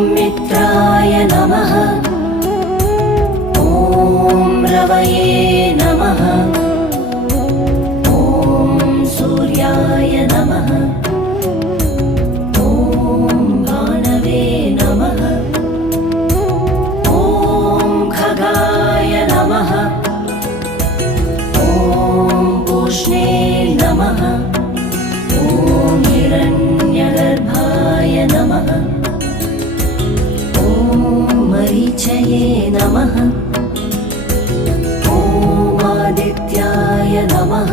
मित्राय नमः। ॐ रवये नमः। ॐ सूर्याय नमः। ॐ भानवे नमः। ॐ खगाय नमः। ॐ पूष्णे नमः। ॐ हिरण्यगर्भाय नमः। ॐ मरीचये नमः। ॐ आदित्याय नमः।